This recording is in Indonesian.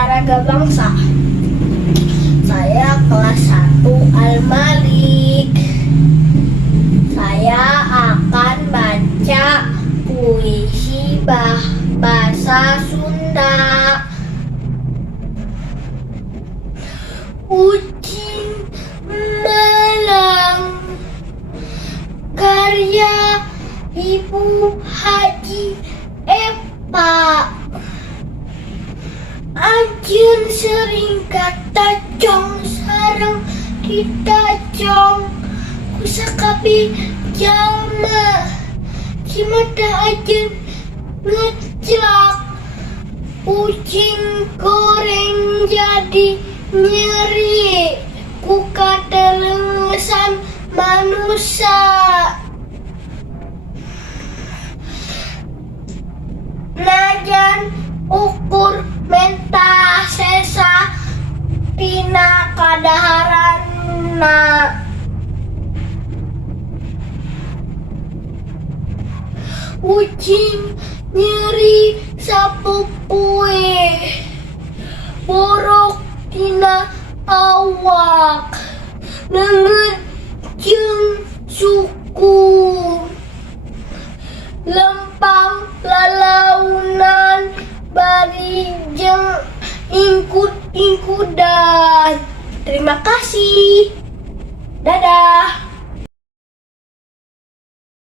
Olahraga Bangsa. Saya kelas 1 Al-Malik. Saya akan baca puisi bahasa Sunda. Ucing Malang, karya Ibu Haji Epa. Anjeun sering kata cong sareng ditacong ku sakabi jalma cimata anjeun ngeclak ucing goreng jadi nyeri ku katelengesan manusia. Najan ukur mentah sesa tina kadaharanna. Ucing nyeri sapupue borok tina awak neungeut jeung suku lempang lalaunan bari jeung ingkud-ingkudan. Terima kasih. Dadah.